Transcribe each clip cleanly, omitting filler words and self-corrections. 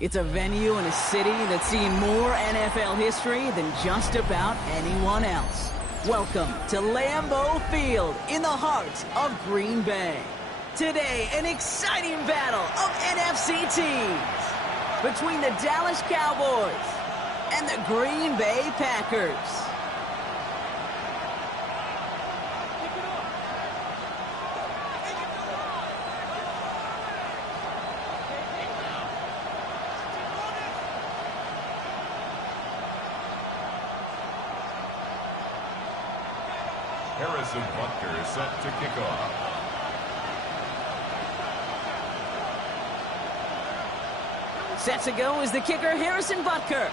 It's a venue in a city that's seen more NFL history than just about anyone else. Welcome to Lambeau Field in the heart of Green Bay. Today, an exciting battle of NFC teams between the Dallas Cowboys and the Green Bay Packers. Harrison Butker is set to kick off. Set to go is the kicker, Harrison Butker.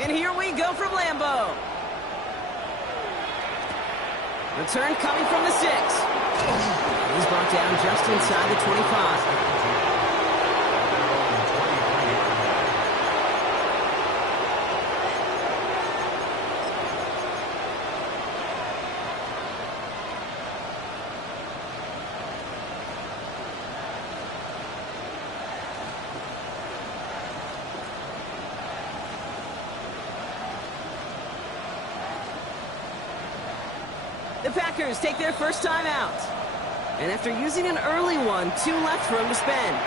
And here we go from Lambeau. Return coming from the 6. He's brought down just inside the 25. The Packers take their first time out. And after using an early one, 2 left for him to spend.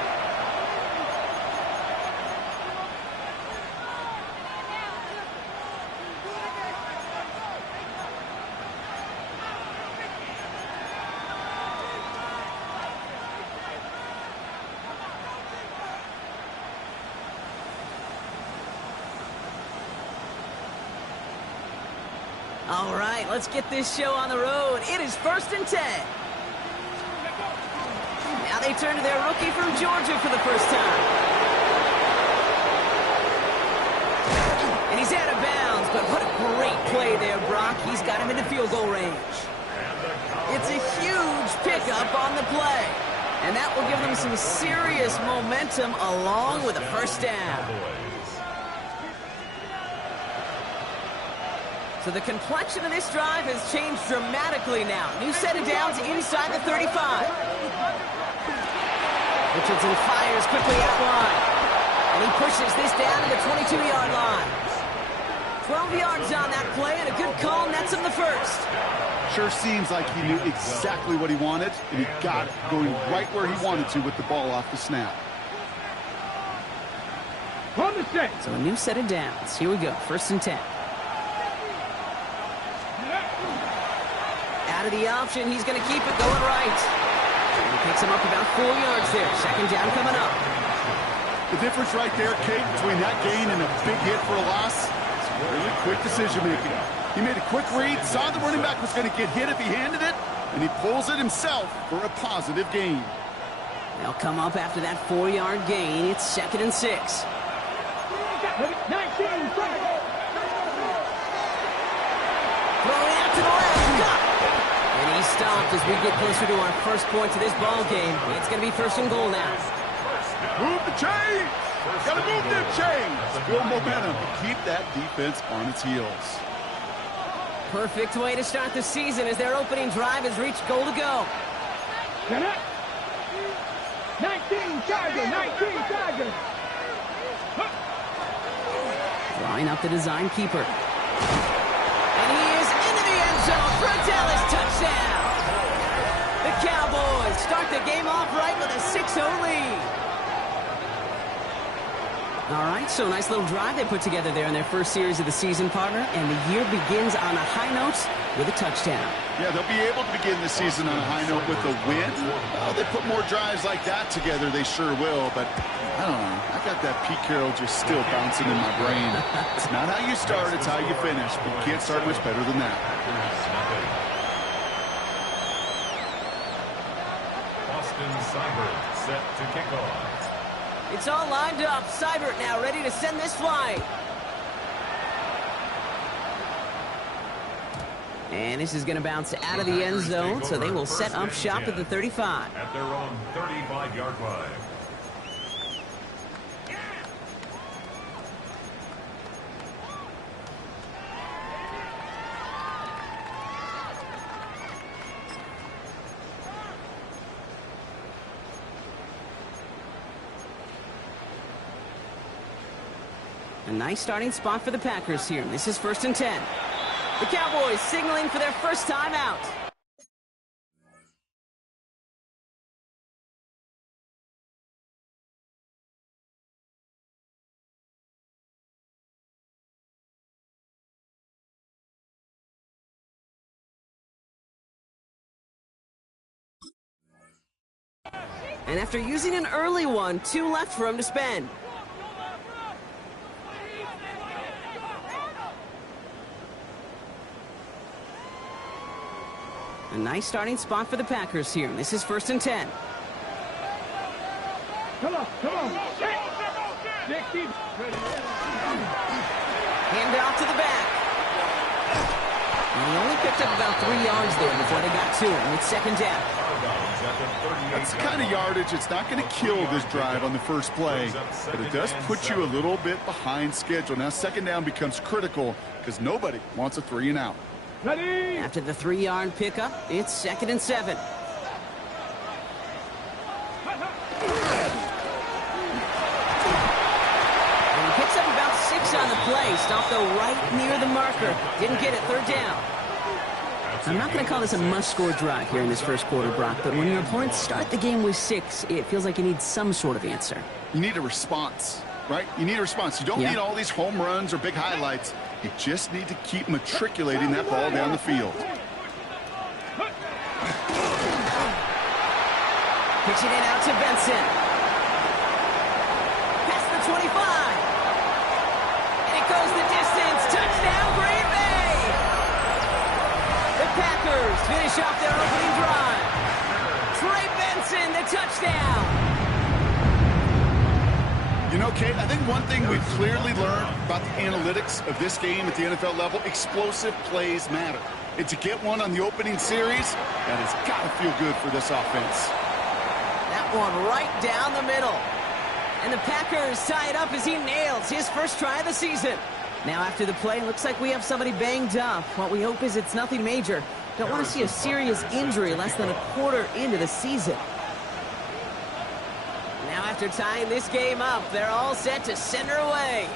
All right, let's get this show on the road. It is 1st and 10. Now they turn to their rookie from Georgia for the first time. And he's out of bounds, but what a great play there, Brock. He's got him in the field goal range. It's a huge pickup on the play. And that will give them some serious momentum along with a first down. So the complexion of this drive has changed dramatically now. New set of downs inside the 35. Richardson fires quickly out wide. And he pushes this down to the 22-yard line. 12 yards on that play, and a good call nets him the first. Sure seems like he knew exactly what he wanted, and he got it going right where he wanted to with the ball off the snap. So a new set of downs. Here we go, 1st and 10. Out of the option, he's going to keep it going right. And he picks him up about 4 yards there. 2nd down coming up. The difference right there, Kate, between that gain and a big hit for a loss is really quick decision-making. He made a quick read, saw the running back was going to get hit if he handed it, and he pulls it himself for a positive gain. They'll come up after that 4-yard gain. It's 2nd and 6. 19, Throwing out to the left. Got it. And he stopped as we get closer to our first point to this ball game. It's going to be 1st and goal now. Move the chains! Gotta move them chains! Build momentum. Keep that defense on its heels. Perfect way to start the season as their opening drive has reached goal to go. 19 Chargers, 19 Chargers. Drawing up the design keeper. And he is into the end zone for a Dallas touchdown. The Cowboys start the game off right with a 6-0 lead. All right, so a nice little drive they put together there in their first series of the season, partner, and the year begins on a high note with a touchdown. Yeah, they'll be able to begin the season on a high note with a win. They put more drives like that together, they sure will, but I don't know. I got that Pete Carroll just still bouncing in my brain. It's not how you start, it's how you finish, but you can't start much better than that. Austin Seibert set to kick off. It's all lined up. Seibert now ready to send this flight. And this is going to bounce out of the end zone, so they will set up shop at the 35. At their own 35-yard line. A nice starting spot for the Packers here. This is 1st and 10. The Cowboys signaling for their first time out. And after using an early one, 2 left for him to spend. A nice starting spot for the Packers here. This is 1st and 10. Come on, come on. Hand off to the back. And he only picked up about 3 yards there before they got to him. It's 2nd down. That's the kind of yardage. It's not going to kill this drive on the first play, but it does put you a little bit behind schedule. Now 2nd down becomes critical because nobody wants a 3 and out. Ready? After the 3-yard pickup, it's 2nd and 7. And he picks up about 6 on the play. Stopped though right near the marker. Didn't get it. 3rd down. I'm not going to call this a must-score drive here in this first quarter, Brock, but when your opponents start the game with 6, it feels like you need some sort of answer. You need a response, right? You need a response. You don't need all these home runs or big highlights. You just need to keep matriculating that ball down the field. Pitching it out to Benson. Past the 25. And it goes the distance. Touchdown, Green Bay! The Packers finish off their opening drive. Trey Benson, the touchdown. You know, Kate, I think one thing we've clearly learned about the analytics of this game at the NFL level, explosive plays matter. And to get one on the opening series, that has got to feel good for this offense. That one right down the middle. And the Packers tie it up as he nails his first try of the season. Now after the play, it looks like we have somebody banged up. What we hope is it's nothing major. Don't want to see a serious injury less than a quarter into the season. Now after tying this game up, they're all set to send her away.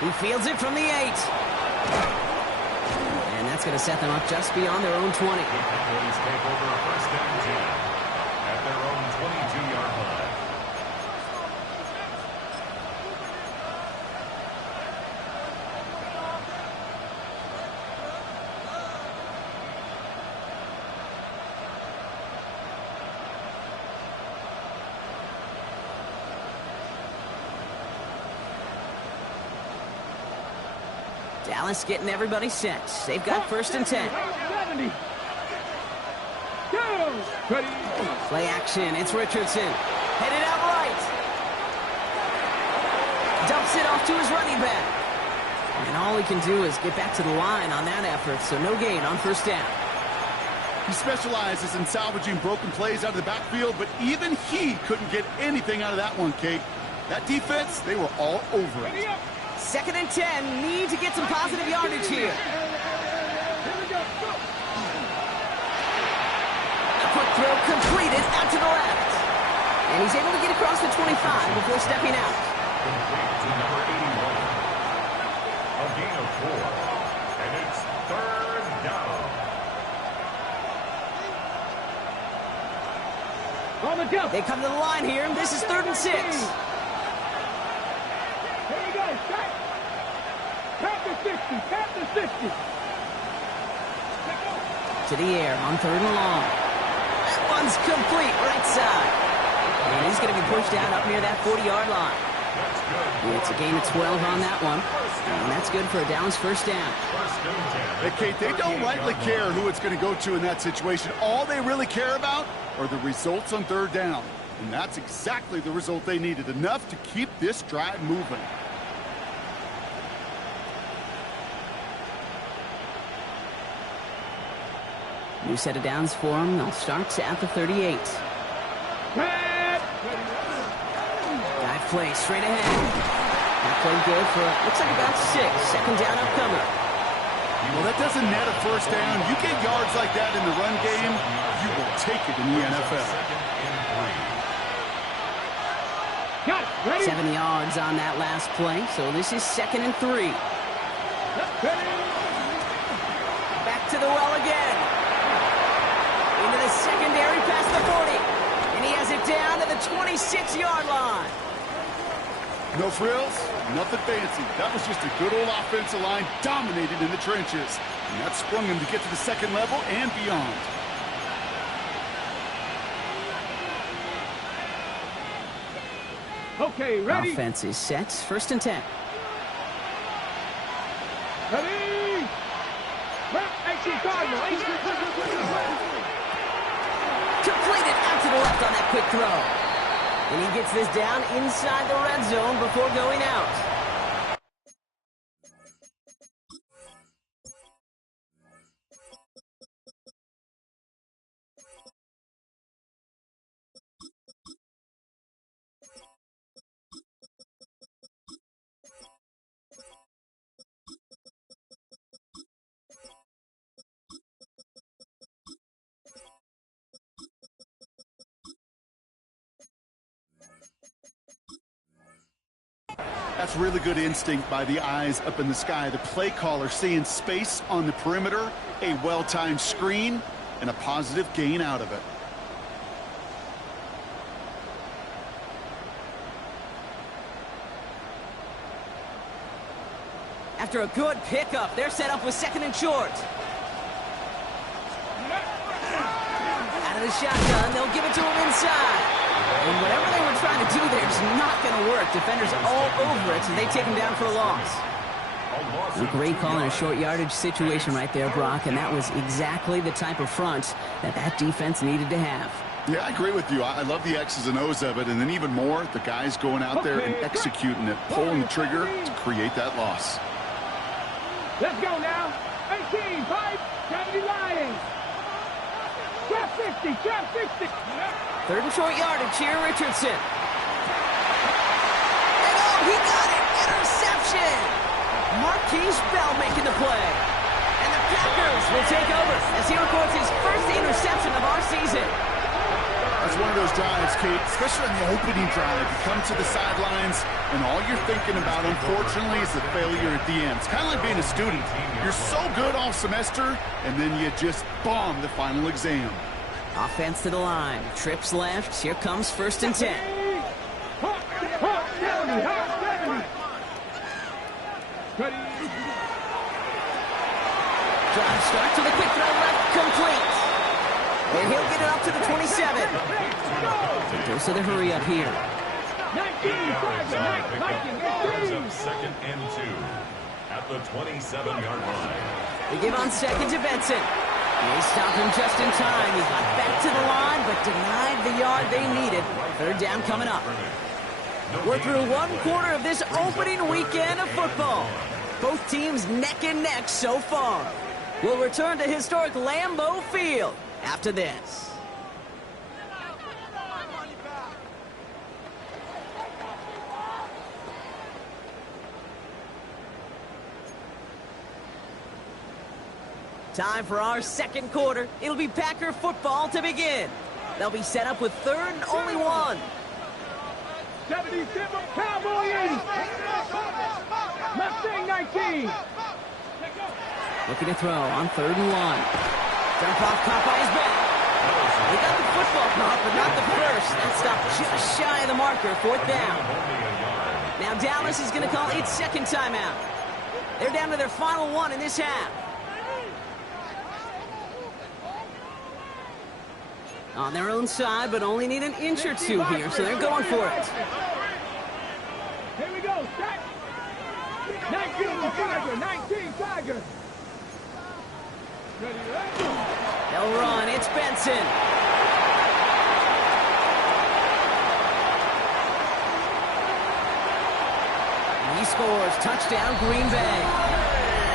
He fields it from the 8. And that's going to set them up just beyond their own 20. The Cowboys take over 1st and 10 at their own 22-yard line. Dallas getting everybody set. They've got 1st and 10. 70. Go. Ready. Play action. It's Richardson. Headed out right. Dumps it off to his running back. And all he can do is get back to the line on that effort, so no gain on 1st down. He specializes in salvaging broken plays out of the backfield, but even he couldn't get anything out of that one, Kate. That defense, they were all over it. 2nd and 10. Need to get some positive yardage here. A quick throw completed out to the left. And he's able to get across the 25 before stepping out. Complete to number 81. A gain of 4. And it's 3rd down. On the jump. They come to the line here, and this is 3rd and 6. Here we go. Strike. Tap the 60. Tap the 60. To the air on 3rd and long. That one's complete right side. And he's going to be pushed out up near that 40-yard line. It's a gain of 12 on that one. And that's good for a Dallas 1st down. Hey, Kate, they don't rightly care who it's going to go to in that situation. All they really care about are the results on 3rd down. And that's exactly the result they needed, enough to keep this drive moving. New set of downs for him. They'll start at the 38. Dive play straight ahead. That played good for, looks like about 6. Second down upcoming. Well, that doesn't net a first down. You get yards like that in the run game, you will take it in the NFL. 7 yards on that last play, so this is 2nd and 3. Back to the well again. Into the secondary past the 40. And he has it down to the 26-yard line. No frills, nothing fancy. That was just a good old offensive line dominated in the trenches. And that sprung him to get to the second level and beyond. Okay, ready? Offense is set. 1st and 10. Ready? Completed out to the left on that quick throw. And he gets this down inside the red zone before going out. That's really good instinct by the eyes up in the sky. The play caller seeing space on the perimeter, a well-timed screen, and a positive gain out of it. After a good pickup, they're set up with 2nd and short. Out of the shotgun, they'll give it to him inside. And whatever they were trying to do there is not going to work. Defenders all over it, so they take him down for a loss. A great call in a short yardage situation right there, Brock, and that was exactly the type of front that defense needed to have. Yeah, I agree with you. I love the X's and O's of it, and then even more, the guys going out there and executing it, pulling the trigger to create that loss. Let's go now. 18, 5, 70 Lions. Trap 60, trap 60. 3rd and short yardage here, Richardson. And oh, he got it! Interception! Marquise Bell making the play. And the Packers will take over as he records his first interception of our season. That's one of those drives, Kate, especially on the opening drive. You come to the sidelines, and all you're thinking about, unfortunately, is the failure at the end. It's kind of like being a student. You're so good all semester, and then you just bomb the final exam. Offense to the line. Trips left. Here comes 1st and 10. Drive start to the quick throw left. Complete. And he'll get it up to the 27. Goes to the hurry up here. 2nd and 2 at the 27-yard line. They give on 2nd to Benson. They stop him just in time. He got back to the line, but denied the yard they needed. 3rd down coming up. We're through 1 quarter of this opening weekend of football. Both teams neck and neck so far. We'll return to historic Lambeau Field after this. Time for our 2nd quarter. It'll be Packer football to begin. They'll be set up with 3rd and only 1. 77 Cowboys! Mustang 19! Looking to throw on 3rd and 1. Dump off caught by his back. He got the football caught, but not the first. That stopped just shy of the marker. 4th down. Now Dallas is going to call its 2nd timeout. They're down to their final 1 in this half. On their own side, but only need an inch or 2 here, so they're going for it. Here we go, set. 19 Tiger, 19 Tiger. They'll run, it's Benson. He scores, touchdown Green Bay.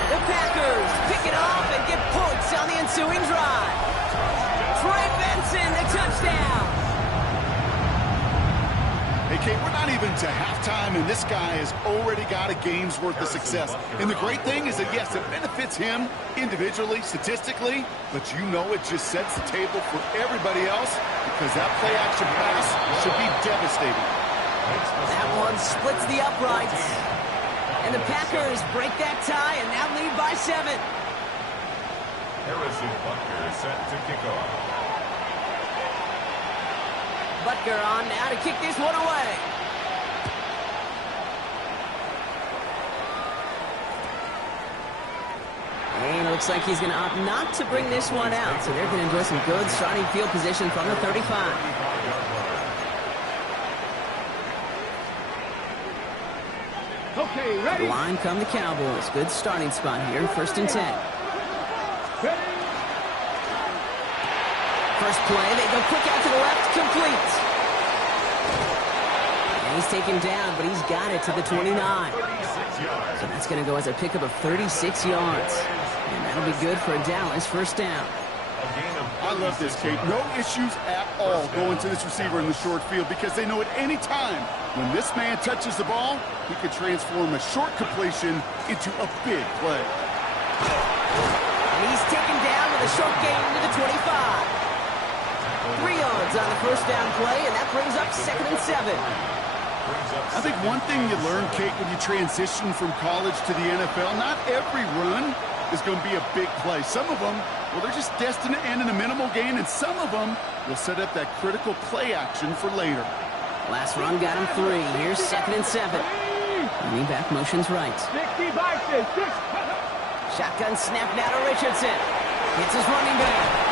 The Packers pick it off and get points on the ensuing drive. Kate, we're not even to halftime, and this guy has already got a game's worth of success. And the great thing is that, yes, it benefits him individually, statistically, but you know it just sets the table for everybody else because that play-action pass should be devastating. That one splits the uprights. And the Packers break that tie and now lead by 7. Harrison Butker set to kick off. Butker on now to kick this one away. And it looks like he's going to opt not to bring this one out. So they're going to enjoy some good starting field position from the 35. Okay, ready? Line come the Cowboys. Good starting spot here, 1st and 10. First play, they go quick out to the left, complete. And he's taken down, but he's got it to the 29. So that's going to go as a pickup of 36 yards. And that'll be good for a Dallas 1st down. I love this, Kate. No issues at all going to this receiver in the short field because they know at any time when this man touches the ball, he can transform a short completion into a big play. And he's taken down with a short gain to the 25. 3 yards on the 1st down play, and that brings up 2nd and 7. I think one thing you learn, Kate, when you transition from college to the NFL, not every run is going to be a big play. Some of them, well, they're just destined to end in a minimal gain, and some of them will set up that critical play action for later. Last run got him 3. Here's 2nd and 7. Running back motions right. 60 boxes. Shotgun snap now to Richardson. Hits his running back.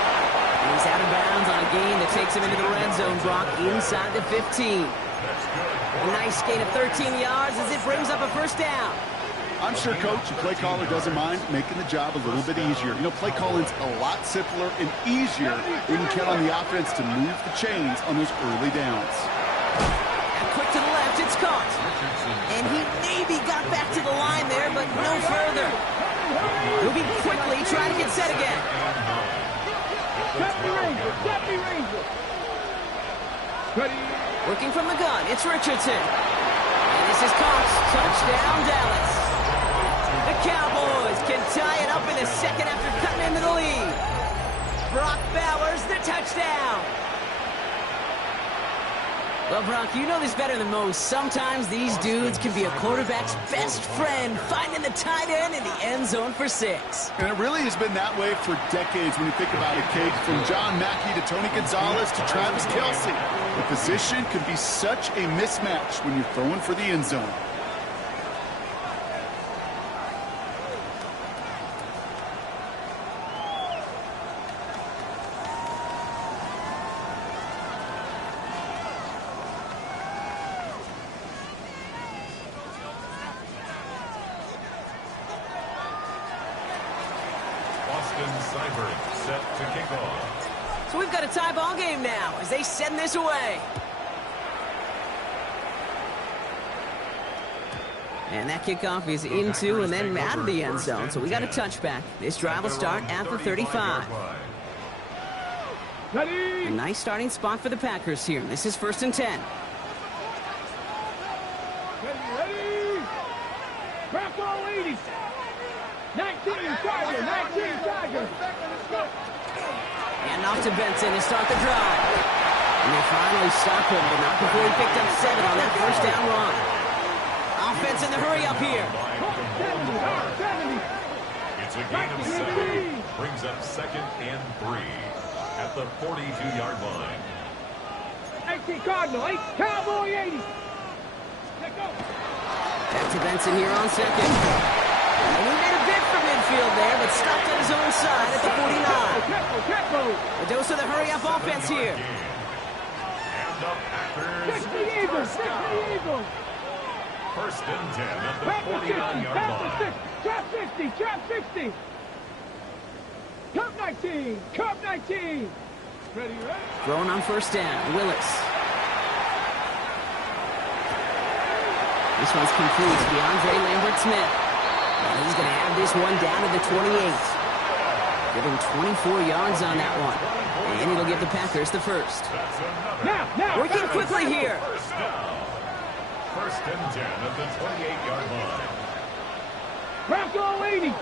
He's out of bounds on a gain that takes him into the red zone, Brock, inside the 15. A nice gain of 13 yards as it brings up a 1st down. I'm sure Coach and play caller doesn't mind making the job a little bit easier. You know, play calling's a lot simpler and easier when you count on the offense to move the chains on those early downs. And quick to the left, it's caught. And he maybe got back to the line there, but no further. Moving quickly, trying to get set again. Deputy Ranger. Ready? Working from the gun, it's Richardson. And this is caught. Touchdown, Dallas. The Cowboys can tie it up in the 2nd after cutting into the lead. Brock Bowers, the touchdown. Well, Brock, you know this better than most. Sometimes these dudes can be a quarterback's best friend, finding the tight end in the end zone for 6. And it really has been that way for decades when you think about it, Kate. From John Mackey to Tony Gonzalez to Travis Kelce. The position can be such a mismatch when you're throwing for the end zone. Set to kick off. So we've got a tie ball game now as they send this away. And that kickoff is into and then out of the end zone. So we got a touchback. This drive will start at the 35. Ready? A nice starting spot for the Packers here. This is 1st and 10. Ready? Back all 80. 19 Tiger, 19 Tiger. And off to Benson to start the drive. And they finally stop him, but not before he picked up 7 on that 1st down run. Offense in the hurry up here. 70. It's a gain of 7. Brings up 2nd and 3 at the 42-yard line. 18 Cardinal, 8 Cowboy 80. Let's go. Back to Benson here on 2nd. And he made a bid for midfield there, but stopped on his own side at the 49. A dose of the hurry-up offense here. And the Packers. 60 Eagles, 60 Eagles. 1st and 10 at the 49-yard line. Trap 60, trap 60. Cup 19, cup 19. Ready, ready? Throwing on 1st down, Willis. This one's complete to DeAndre Lambert-Smith. And he's going to have this one down to the 28. Giving 24 yards on that one. And it'll give the Packers the 1st. Now. Working quickly here. First and 10 at the 28-yard line. Bronco 80.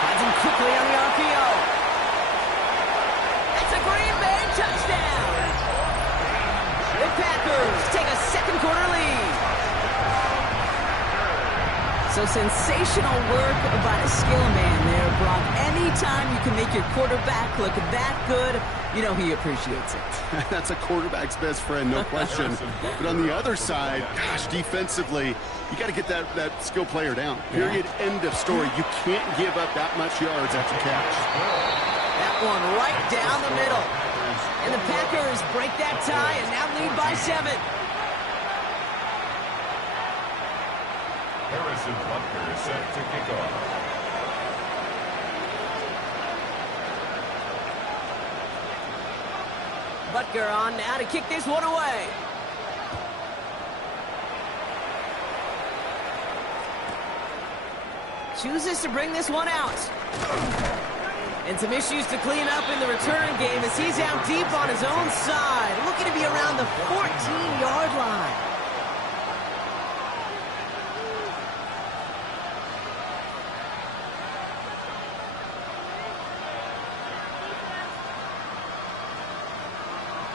Finds him quickly on the RPO. That's a Green Bay touchdown. The Packers take a second quarter lead. So sensational work by the skill man there, Brock. Anytime you can make your quarterback look that good, you know he appreciates it. That's a quarterback's best friend, no question. But on the other side, gosh, defensively, you got to get that skill player down. Period. End of story. You can't give up that much yards after catch. That one right down the middle. And the Packers break that tie and now lead by 7. Harrison Butker set to kick off. Butker on now to kick this one away. Chooses to bring this one out. And some issues to clean up in the return game as he's out deep on his own side, looking to be around the 14-yard line.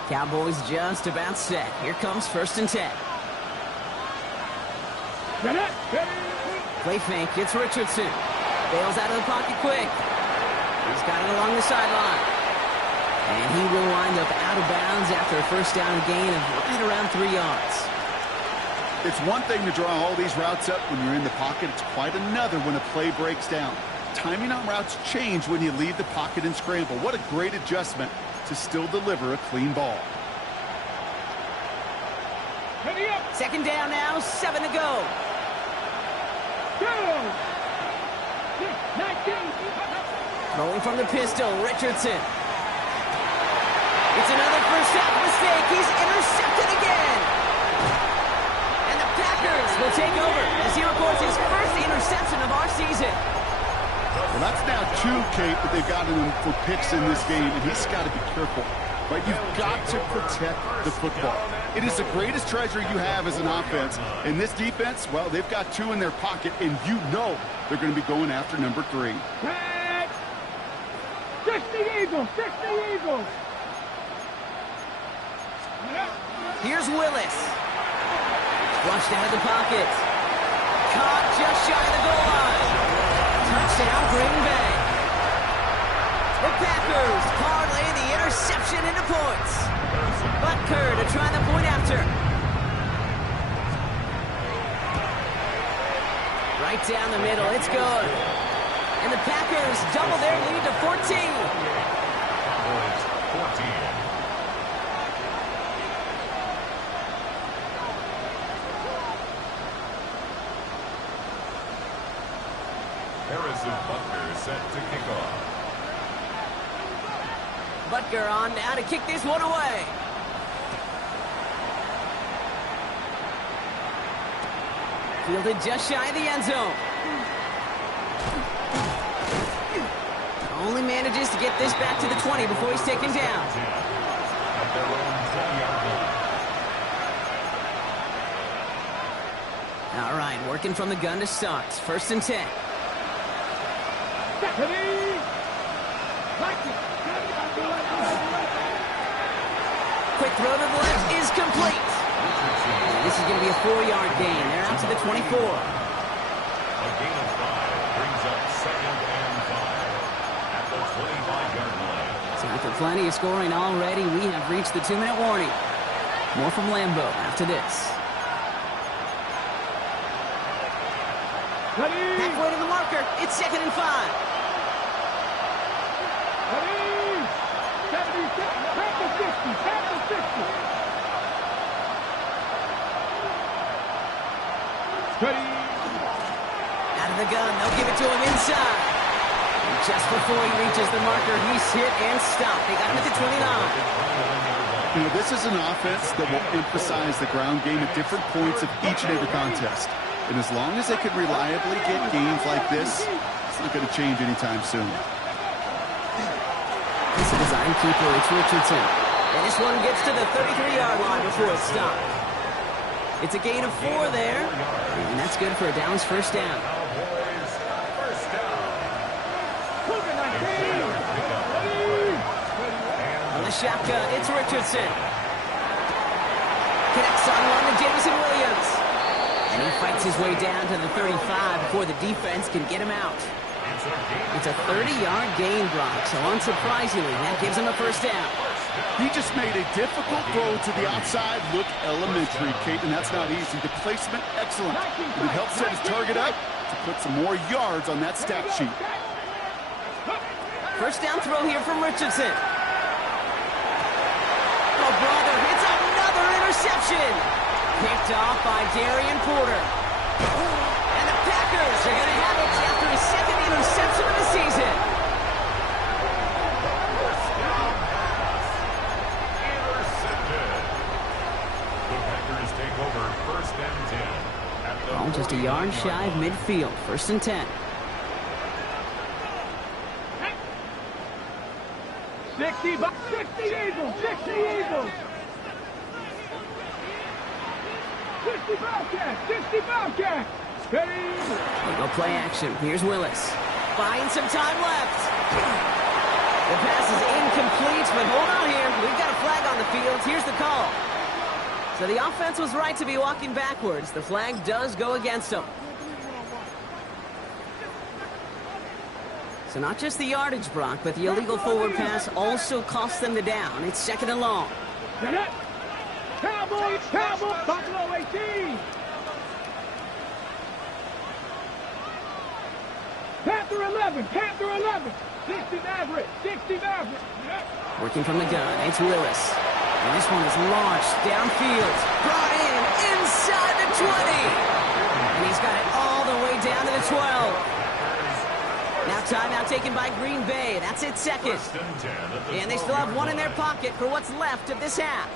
Cowboys just about set. Here comes first and 10. Play fake, it's Richardson. Bails out of the pocket quick. He's got it along the sideline. And he will wind up out of bounds after a first down gain of right around 3 yards. It's one thing to draw all these routes up when you're in the pocket. It's quite another when a play breaks down. Timing on routes change when you leave the pocket and scramble. What a great adjustment to still deliver a clean ball. Second down now, 7 to go. Rolling from the pistol, Richardson. It's another first half mistake. He's intercepted again. And the Packers will take over as he records his first interception of our season. Well, that's now 2, Kate, that they've gotten him for picks in this game, and he's got to be careful. Right? You've got to protect the football. It is the greatest treasure you have as an offense. And this defense, well, they've got 2 in their pocket, and you know they're going to be going after number 3. 60 Eagles! 60 Eagles! Here's Willis. Flushed out of the pocket. Caught just shy of the goal line. Touchdown, Green Bay. The Packers parlay the interception into points. Butker to try the point after. Right down the middle, it's good. And the Packers double their lead to 14. Cowboys 14. Harrison Butker set to kick off. Butker on now to kick this one away. Fielded just shy of the end zone. Only manages to get this back to the 20 before he's taken down. At their own 20-yard line. All right, working from the gun to start. First and 10. Quick throw to the left is complete. This is going to be a 4-yard gain. They're out to the 24. A gain of 5 brings up 2nd and 5 at the 25-yard line. So after plenty of scoring already, we have reached the 2-minute warning. More from Lambeau after this. Halfway to the marker. It's 2nd and 5. 50. Out of the gun, they'll give it to him inside. And just before he reaches the marker, he's hit and stopped. They got him at the 29. You know, this is an offense that will emphasize the ground game at different points of each and every contest. And as long as they can reliably get games like this, it's not going to change anytime soon. Keeper, it's Richardson. And this one gets to the 33-yard line before it's stopped. It's a gain of 4 there, and that's good for a Dallas first down. Cowboys first down. On the shotgun, it's Richardson. Connects on one to Jameson Williams. And he fights his way down to the 35 before the defense can get him out. It's a 30-yard gain, Brock, so unsurprisingly, that gives him a first down. He just made a difficult throw to the outside. Look elementary, Kate, and that's not easy. The placement, excellent. It helps set his target up to put some more yards on that stat sheet. First down throw here from Richardson. Oh, brother, it's another interception. Picked off by Darian Porter. And the Packers are going to have it after his second interception of the season. Ball just a yard shy of midfield. First and 10. 60 Eagles, 60 Eagles. 60 Bobcats, 60 Bobcats. They go play action. Here's Willis. Buying some time left. The pass is incomplete, but hold on here. We've got a flag on the field. Here's the call. So the offense was right to be walking backwards. The flag does go against them. So not just the yardage, Brock, but the illegal forward pass also cost them the down. It's second and long. Cowboys, Buffalo 18. Panther 11, 60 Maverick, 60 Maverick. Working from the gun, it's Willis. And this one is launched downfield. Brought in inside the 20. And he's got it all the way down to the 12. Now timeout taken by Green Bay. That's its second. And they still have one in their pocket for what's left of this half.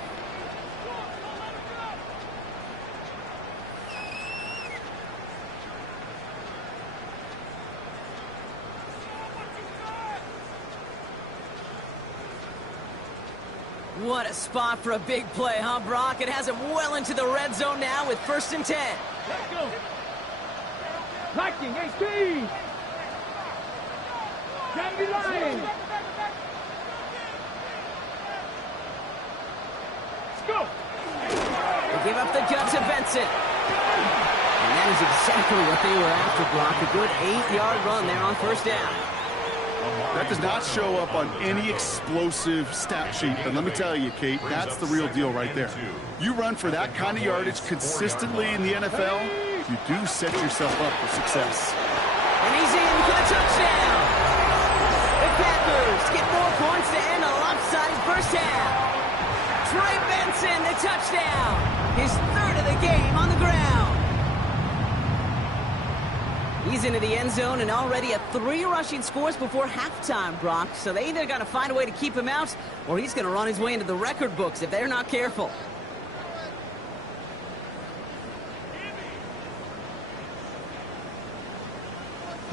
What a spot for a big play, huh, Brock? It has him well into the red zone now with first and 10. Let's go. Lightning 18. Candy Lions. Let's go. They give up the gun to Benson. And that is exactly what they were after, Brock. A good 8-yard run there on first down. That does not show up on any explosive stat sheet, but let me tell you, Kate, that's the real deal right there. You run for that kind of yardage consistently in the NFL, you do set yourself up for success. And he's in for the touchdown. The Packers get more points to end a lopsided first half. Trey Benson, the touchdown. His third of the game on the ground. He's into the end zone and already at 3 rushing scores before halftime, Brock. So they either got to find a way to keep him out or he's going to run his way into the record books if they're not careful.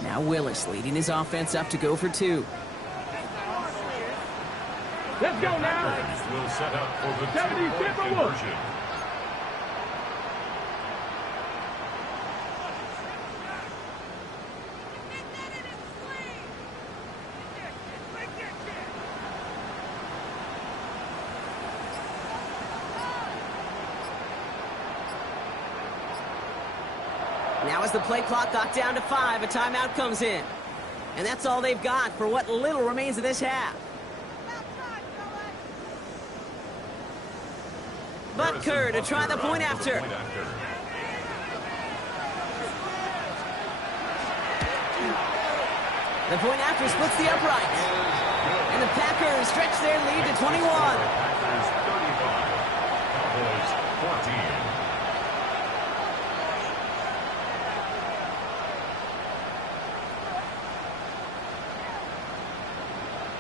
Now Willis leading his offense up to go for 2. Let's go now. Will set up for the 70 conversion. Now as the play clock got down to 5, a timeout comes in. And that's all they've got for what little remains of this half. Butker to try the point after. The point after splits the uprights. And the Packers stretch their lead to 21. Packers 35, Cowboys 14.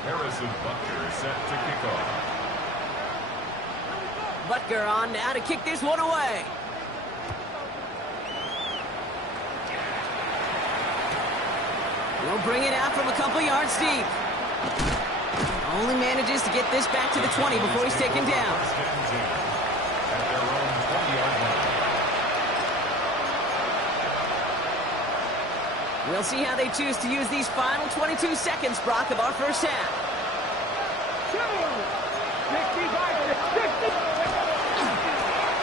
Harrison Butker set to kick off. Butker on now to kick this one away. We'll bring it out from a couple yards deep. Only manages to get this back to the 20 before he's taken down. We'll see how they choose to use these final 22 seconds, Brock, of our first half.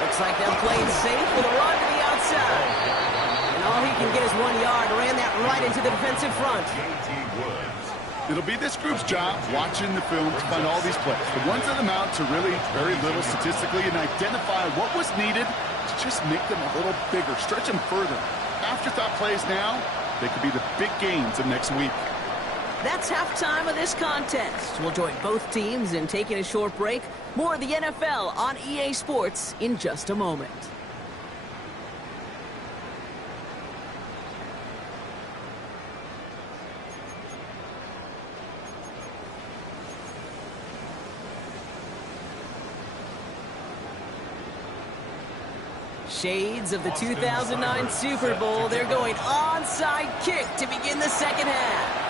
Looks like they'll play it safe with a run to the outside. And all he can get is 1 yard. Ran that right into the defensive front. It'll be this group's job watching the film to find all these plays. The ones that amount to really very little statistically and identify what was needed to just make them a little bigger, stretch them further. Afterthought plays now, they could be the big games of next week. That's halftime of this contest. We'll join both teams in taking a short break. More of the NFL on EA Sports in just a moment. Shades of the 2009 Super Bowl. They're going onside kick to begin the second half.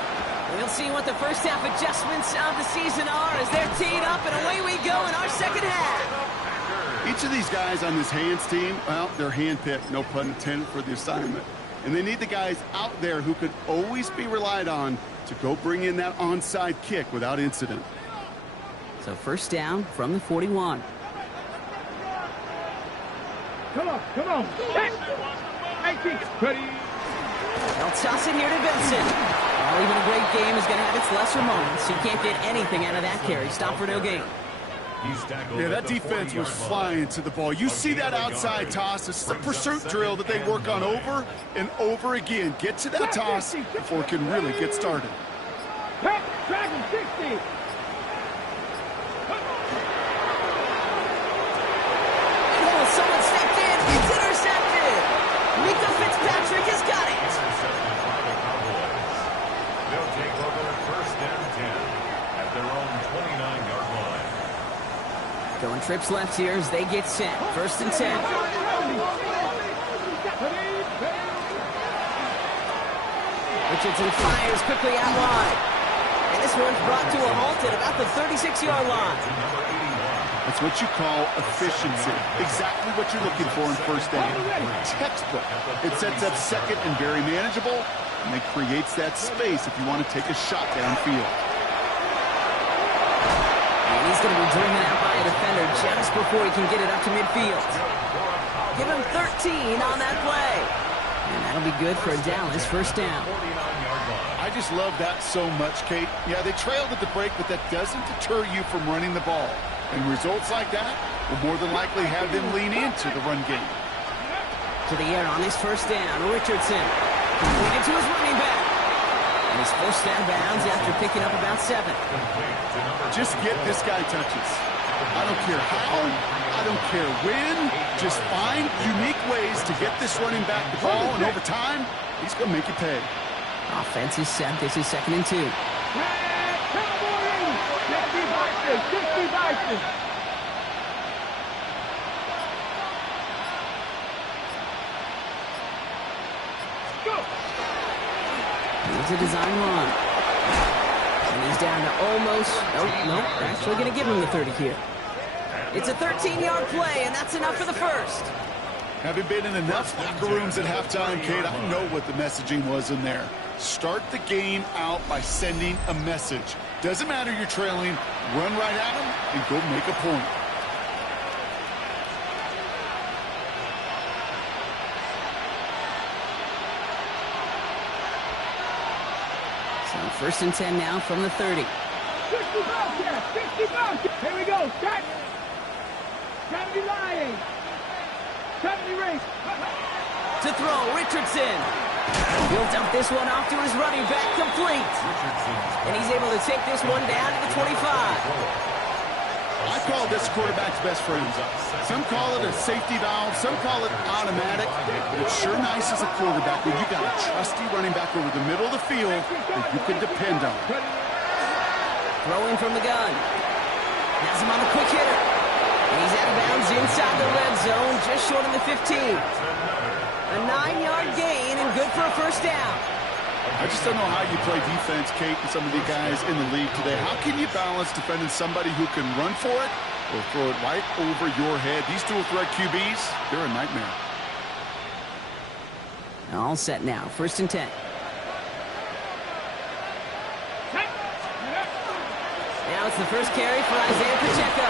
We'll see what the first half adjustments of the season are as they're teed up, and away we go in our second half. Each of these guys on this hands team, well, they're handpicked, no pun intended, for the assignment. And they need the guys out there who could always be relied on to go bring in that onside kick without incident. So first down from the 41. Come on. 18. Ready. They'll toss it here to Vincent. Well, even a great game is going to have its lesser moments. You can't get anything out of that carry. Stop for no gain. Yeah, that defense was flying to the ball. You see that outside toss. It's the pursuit drill that they work on over and over again. Get to that toss before it can really get started. Dragon 60. Someone stepped in. It's intercepted. Mika Fitzpatrick has got it. Intercepted by the Cowboys. They'll take over first and 10 at their own 29-yard line. Going trips left here as they get set. First and 10. Richardson fires quickly out wide. And this one's brought to a halt at about the 36-yard line. That's what you call efficiency. Exactly what you're looking for in first down. Textbook. It sets up second and very manageable, and it creates that space if you want to take a shot downfield. And he's going to be driven out by a defender just before he can get it up to midfield. Give him 13 on that play. And that'll be good for a Dallas first down. I just love that so much, Kate. Yeah, they trailed at the break, but that doesn't deter you from running the ball. And results like that will more than likely have them lean into the run game. To the air on his first down, Richardson. Completed to his running back. And he's forced out of bounds after picking up about 7. Just get this guy touches. I don't care how, I don't care when. Just find unique ways to get this running back the ball, and over time, he's going to make you pay. Offense is set. This is 2nd and 2. Here's a design run. And he's down to almost... Nope. They're actually going to give him the 30 here. It's a 13-yard play, and that's enough for the first. Having been in enough locker rooms at halftime, Kate, I know what the messaging was in there. Start the game out by sending a message. Doesn't matter you're trailing, run right at them and go make a point. So first and 10 now from the 30. 60 pounds. Here we go. Start. 70 lying. 70 race. To throw, Richardson. He'll dump this one off to his running back, complete. And he's able to take this one down to the 25. I call this quarterback's best friend. Some call it a safety valve, some call it automatic, but it's sure nice as a quarterback when you got a trusty running back over the middle of the field that you can depend on. Throwing from the gun. Has him on the quick hitter. And he's out of bounds inside the red zone, just short of the 15. A 9-yard gain and good for a first down. I just don't know how you play defense, Kate, and some of the guys in the league today. How can you balance defending somebody who can run for it or throw it right over your head? These dual threat QBs, they're a nightmare. All set now. 1st and 10. Now it's the first carry for Isaiah Pacheco.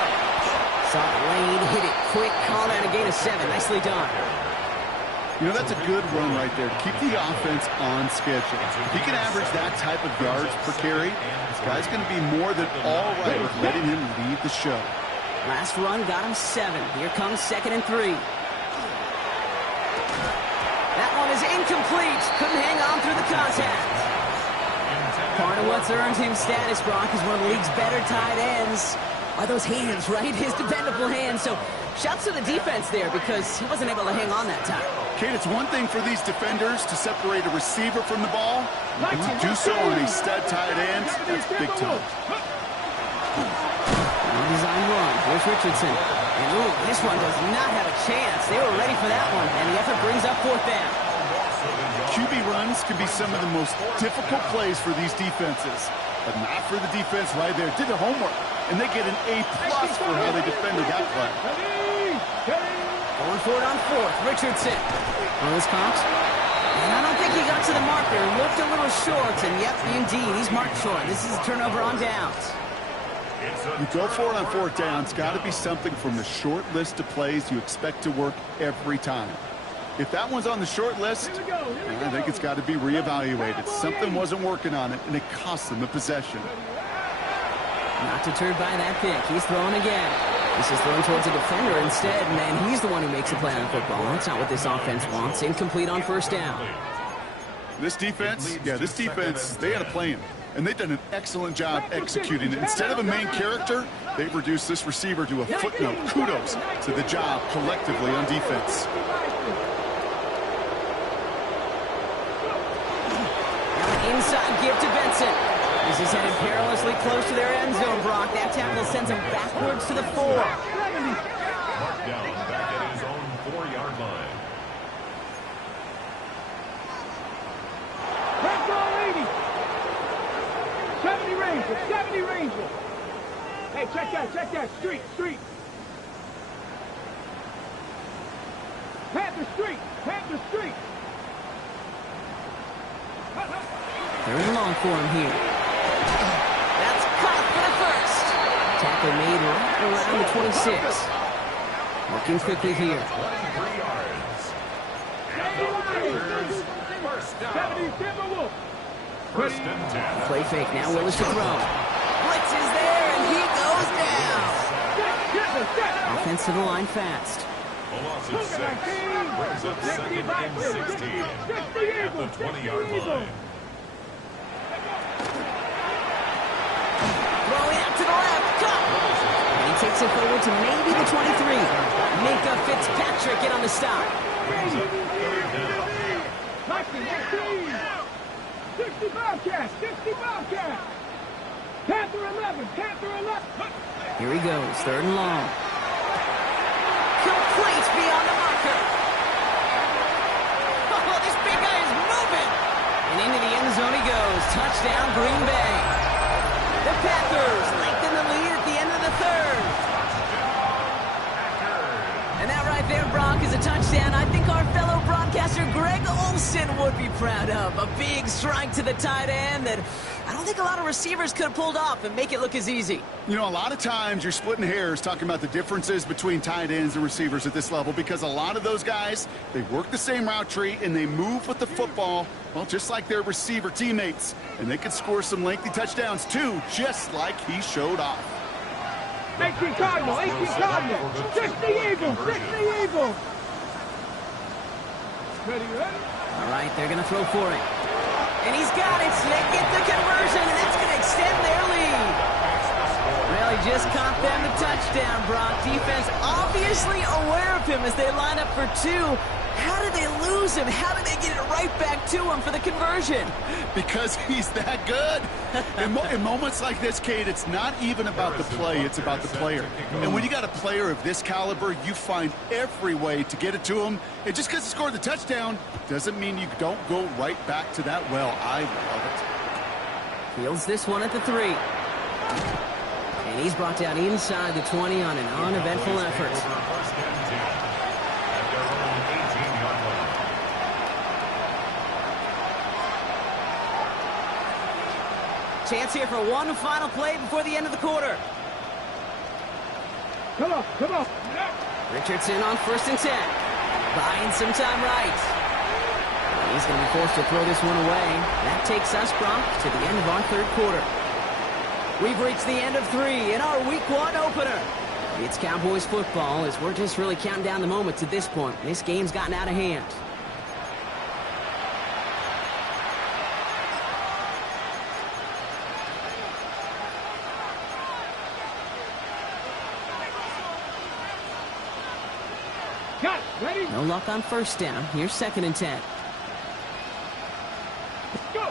Saw the lane, hit it quick, call out a gain of 7. Nicely done. You know, that's a good run right there. Keep the offense on schedule. If he can average that type of yards per carry, this guy's going to be more than all right with letting him lead the show. Last run got him 7. Here comes 2nd and 3. That one is incomplete. Couldn't hang on through the contact. Part of what's earned him status, Brock, is one of the league's better tight ends. Are those hands, right? His dependable hands. So shouts to the defense there because he wasn't able to hang on that time. Kate, it's one thing for these defenders to separate a receiver from the ball, but to do so on a stud tight end, that's big time. Well-designed run. Here's Richardson. And ooh, this one does not have a chance. They were ready for that one, and the effort brings up 4th down. QB runs can be some of the most difficult plays for these defenses, but not for the defense right there. Did their homework, and they get an A+ for how they defended that play. Going for it on 4th. Richardson. Well, this comes. And I don't think he got to the marker. Looked a little short, and yep, indeed, he's marked short. This is a turnover on downs. You go for it on 4th down. It's got to be something from the short list of plays you expect to work every time. If that one's on the short list, I think it's got to be reevaluated. Something wasn't working on it, and it cost them a possession. Not deterred by that pick. He's throwing again. This is thrown towards a defender instead, and he's the one who makes a play on football. That's not what this offense wants. Incomplete on 1st down. This defense, they had a plan, and they've done an excellent job executing it. Instead of a main character, they've reduced this receiver to a footnote. Kudos to the job collectively on defense. Inside give to Benson. This is headed perilously close to their end zone, Brock. That tackle sends him backwards to the 4. Marked down back at his own 4-yard line. Press on 80. 70 Ranger, 70 Ranger. Hey, check that. Street. Panther Street. 3rd and long for him here. That's caught for the 1st. Tackle made right around the 26. Working quickly here. 23 yards. And the Packers, 1st down. 1st and 10. Play fake. Now Willis to throw. Blitz is there, and he goes down. Offense to the line fast. A loss of 6. Brings up 2nd and 16. At the 20-yard line. Throwing out to the left. Cut. And he takes it forward to maybe the 23. Minka Fitzpatrick in on the stop. 60 Bobcats. Panther 11. Here he goes. 3rd and long. Complete beyond the marker. Oh, this big guy is moving. And into the end zone he goes. Touchdown, Green Bay. The Packers lengthen the lead at the end of the 3rd. And that right there, Brock, is a touchdown I think our fellow broadcaster Greg Olsen would be proud of. A big strike to the tight end that I don't think a lot of receivers could have pulled off and make it look as easy. You know, a lot of times you're splitting hairs talking about the differences between tight ends and receivers at this level because a lot of those guys, they work the same route tree and they move with the football, well, just like their receiver teammates. And they can score some lengthy touchdowns, too, just like he showed off. 18 Cardinal. 60 Eagles. Ready? All right, they're going to throw for it. And he's got it. So they get the conversion, and that's going to extend their lead. Well, he just caught them the touchdown, Brock. Defense obviously aware of him as they line up for 2. How did they lose him? How did they get it right back to him for the conversion? Because he's that good. In moments like this, Kate, it's not even about the play, it's about the player. And when you got a player of this caliber, you find every way to get it to him. And just because he scored the touchdown doesn't mean you don't go right back to that well. I love it. Fields this one at the 3. And he's brought down inside the 20 on an uneventful effort. Chance here for one final play before the end of the quarter. Come on, come on. Richardson on 1st and 10. Buying some time right. And he's going to be forced to throw this one away. That takes us, Brock, to the end of our 3rd quarter. We've reached the end of 3 in our Week 1 opener. It's Cowboys football as we're just really counting down the moments at this point. This game's gotten out of hand. Ready? No luck on 1st down. Here's 2nd and 10. Go.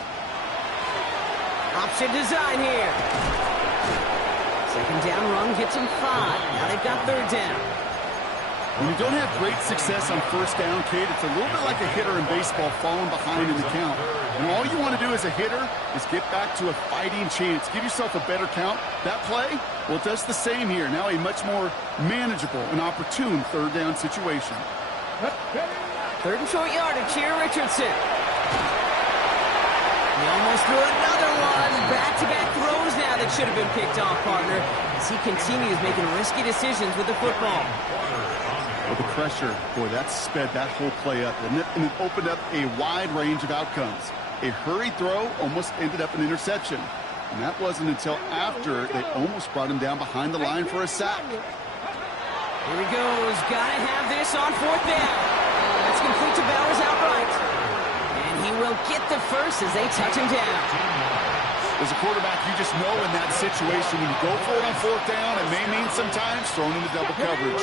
Option design here. 2nd down run gets them 5. Now they've got 3rd down. When you don't have great success on 1st down, Kate, it's a little bit like a hitter in baseball falling behind in the count. And all you want to do as a hitter is get back to a fighting chance. Give yourself a better count. That play, well, it does the same here. Now a much more manageable and opportune 3rd down situation. 3rd and short yardage here, Richardson. He almost threw another one. Back-to-back throws now that should have been picked off, partner, as he continues making risky decisions with the football. Well, the pressure, boy, that sped that whole play up, didn't it? And it opened up a wide range of outcomes. A hurried throw almost ended up an interception. And that wasn't until after they almost brought him down behind the line for a sack. Here he goes. Gotta have this on 4th down. That's complete to Bowers outright. And he will get the first as they touch him down. As a quarterback, you just know in that situation, when you go for it on 4th down, it may mean sometimes throwing into double coverage.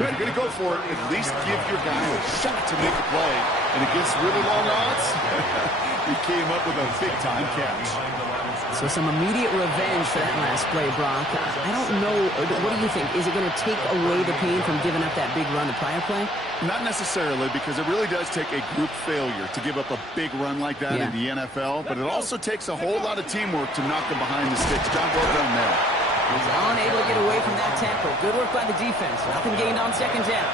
So if you're going to go for it, at least give your guy a shot to make a play. And against really long odds, he came up with a big-time catch. So some immediate revenge for that last play, Brock. I don't know. What do you think? Is it going to take away the pain from giving up that big run the prior play? Not necessarily, because it really does take a group failure to give up a big run like that in the NFL. But it also takes a whole lot of teamwork to knock them behind the sticks. John, well done there. He's unable to get away from that tackle. Good work by the defense. Nothing gained on 2nd down.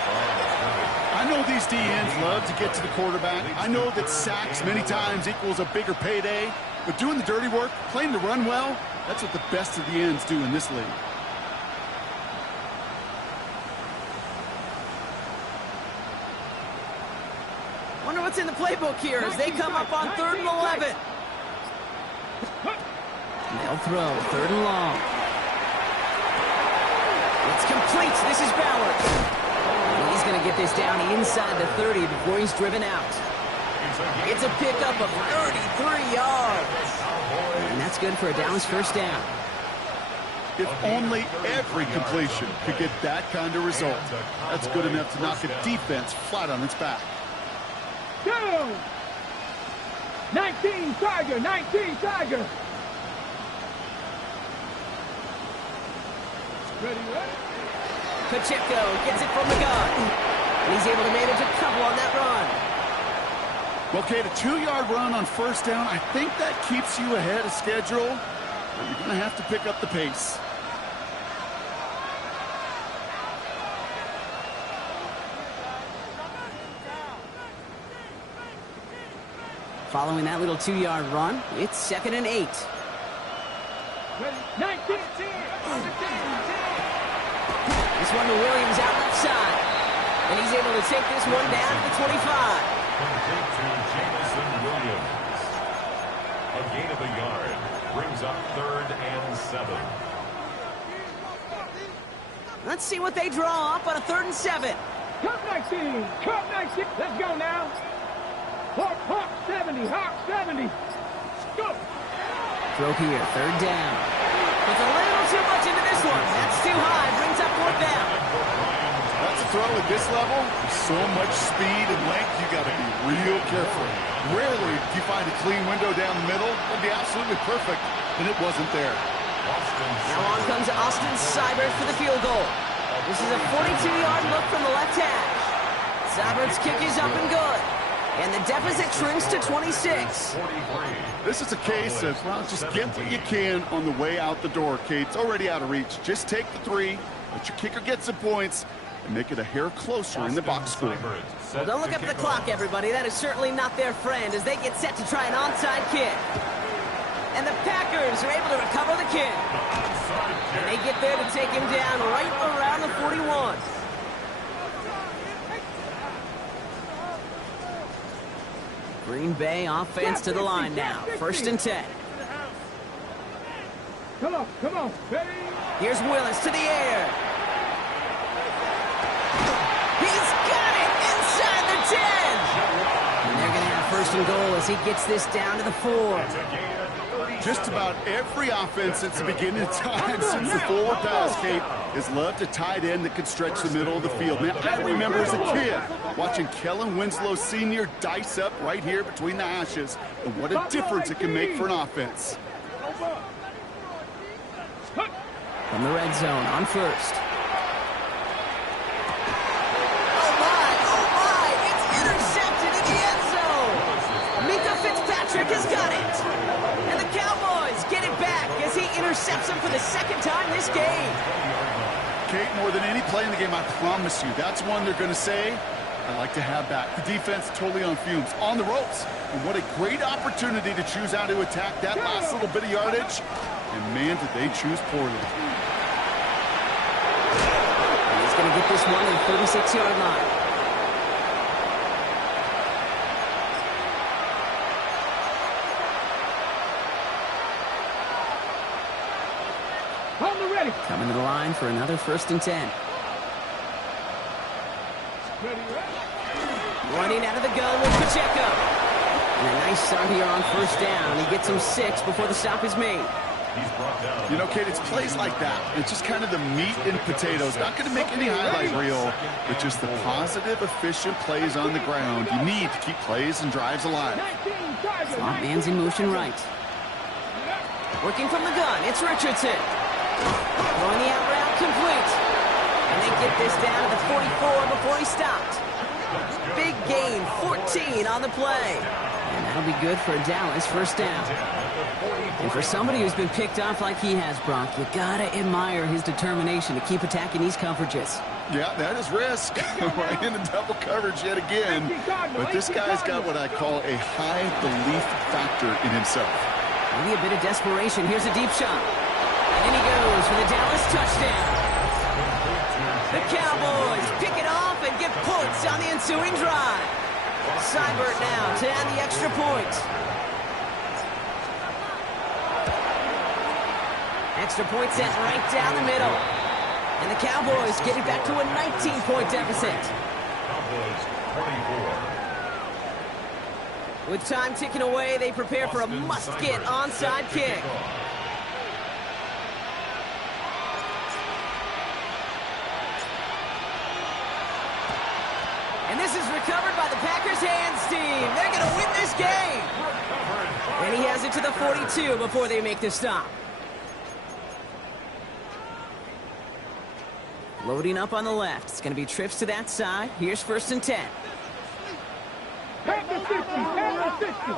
I know these DNs love to get to the quarterback. I know that sacks many times equals a bigger payday. But doing the dirty work, playing to run well, that's what the best of the ends do in this league. Wonder what's in the playbook here as they come up on 3rd and 11. They'll throw 3rd and long. It's complete. This is Bowers. And he's going to get this down inside the 30 before he's driven out. It's a pickup of 33 yards. And that's good for a Dallas 1st down. If only every completion could get that kind of result. That's good enough to knock a defense flat on its back. Down. 19 Tiger, 19 Tiger. Ready, ready? Pacheco gets it from the gun. And he's able to manage a couple on that run. Well, Kate, a 2-yard run on 1st down, I think that keeps you ahead of schedule. But you're going to have to pick up the pace. Following that little 2-yard run, it's 2nd and 8. Ready, 19. This one to Williams out left side. And he's able to take this one down to the 25. Complete to Jamison Williams. A gain of a yard brings up 3rd and 7. Let's see what they draw up on a 3rd and 7. Cup 19, Cup 19. Let's go now. Hawk 70, Hawk 70. Go. Throw here, 3rd down. With a little too much into this one. That's too high. Brings up 4th down. That's a throw at this level, with so much speed and length, you got to be real careful. Rarely do you find a clean window down the middle. It'd be absolutely perfect, and it wasn't there. Now on comes Austin Seibert for the field goal. This is a 42-yard look from the left hash. Seibert's kick is up and good. And the deficit shrinks to 26. This is a case of, well, just get what you can on the way out the door, Kate. It's already out of reach. Just take the 3, let your kicker get some points, and make it a hair closer in the box score. Well, don't look up at the clock, everybody. That is certainly not their friend as they get set to try an onside kick. And the Packers are able to recover the kick. And they get there to take him down right around the 41. Green Bay offense to the line now. 1st and 10. Come on, ready? Here's Willis to the air. He's got it inside the 10. And they're going to have 1st and goal as he gets this down to the 4. Just about every offense since the beginning of time, since the forward pass, Kate, has loved a tight end that can stretch the middle of the field. Man, I remember as a kid watching Kellen Winslow Sr. dice up right here between the hashes, and what a difference it can make for an offense. From the red zone on 1st. Oh my, it's intercepted in the end zone. Minka Fitzpatrick has got it. And the Cowboys get it back as he intercepts him for the 2nd time this game. Kate, more than any play in the game, I promise you, that's one they're going to say, I like to have back. The defense totally on fumes, on the ropes. And what a great opportunity to choose how to attack that last little bit of yardage. And man, did they choose poorly. And he's going to get this one at the 36-yard line. Coming to the line for another 1st and 10. Running out of the gun with Pacheco. And a nice start here on 1st down. He gets him 6 before the stop is made. You know, Kate, it's plays like that. It's just kind of the meat and potatoes. Not going to make any highlight reel, but just the positive, efficient plays on the ground. You need to keep plays and drives alive. Slot man's in motion right. Working from the gun, it's Richardson. Throwing the out route complete. And they get this down to the 44 before he stopped. Big gain, 14 on the play. And that'll be good for a Dallas 1st down. And for somebody who's been picked off like he has, Brock, you gotta admire his determination to keep attacking these coverages. Yeah, that is risk. Right into double coverage yet again. But this guy's got what I call a high belief factor in himself. Maybe a bit of desperation. Here's a deep shot. And in he goes for the Dallas touchdown. The Cowboys pick it off and get points on the ensuing drive. Seibert now to add the extra point. Extra point sent right down the middle. And the Cowboys get it back to a 19-point deficit. With time ticking away, they prepare for a must-get onside kick. And this is recovered by the Packers hands team. They're going to win this game. And he has it to the 42 before they make the stop. Loading up on the left. It's going to be trips to that side. Here's 1st and 10. Packers 50, Packers 50.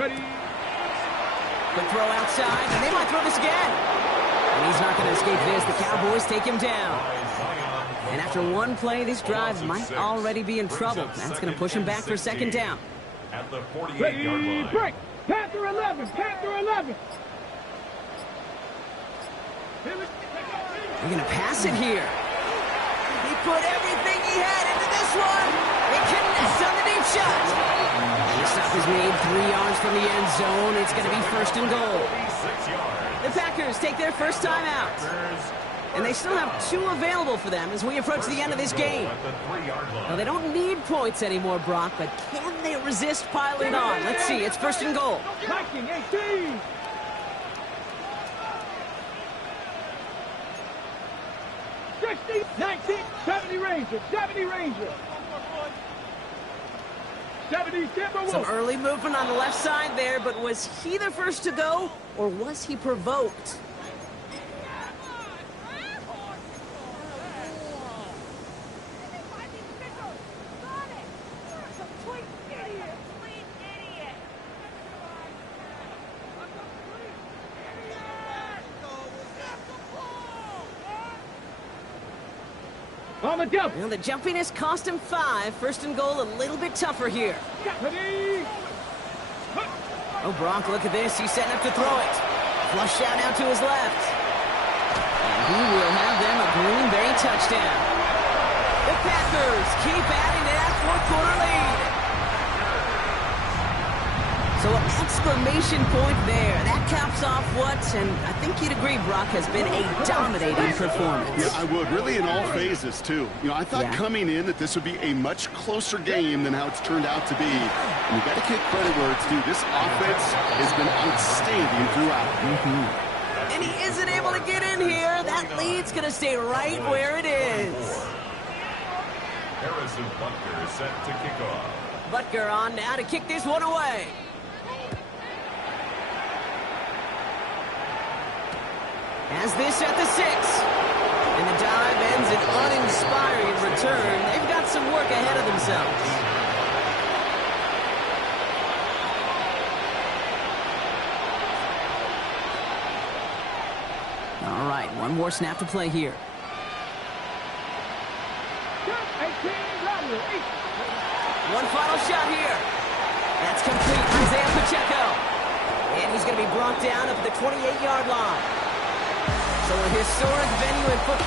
Ready. Quick throw outside, and they might throw this again. And he's not going to escape this. The Cowboys take him down. And after one play, this drive might already be in trouble. That's going to push him back for 2nd down. At the 48-yard line. Break. Panther 11, Panther 11. They're going to pass it here. He put everything he had into this one. He connects on the deep shot. And the stop is made 3 yards from the end zone. It's going to be 1st and goal. The Packers take their first time out. And they still have 2 available for them as we approach the end of this game. Now, they don't need points anymore, Brock, but can they resist piling on? Let's see. It's 1st and goal. Viking 18. 19, 70 Ranger, 70 Ranger. 70 Timberwolves. Some early movement on the left side there, but was he the first to go, or was he provoked? On the jump. Well, the jumpiness cost him 5. First and goal, a little bit tougher here. Oh, Brock, look at this. He's setting up to throw it. Flush out now to his left. And he will have them a Green Bay touchdown. The Packers keep adding to that fourth-quarter lead. So an exclamation point there. That caps off what, and I think you'd agree, Brock, has been a dominating performance. Yeah, I would. Really in all phases, too. You know, I thought coming in that this would be a much closer game than how it's turned out to be. And you got to give credit where it's due. This offense has been outstanding throughout. And he isn't able to get in here. That lead's going to stay right where it is. Harrison Butker is set to kick off. Butker on now to kick this one away. Has this at the 6. And the dive ends an uninspiring return. They've got some work ahead of themselves. All right, one more snap to play here. One final shot here. That's complete. Isaiah Pacheco. And he's going to be brought down up at the 28-yard line. So a historic venue in football.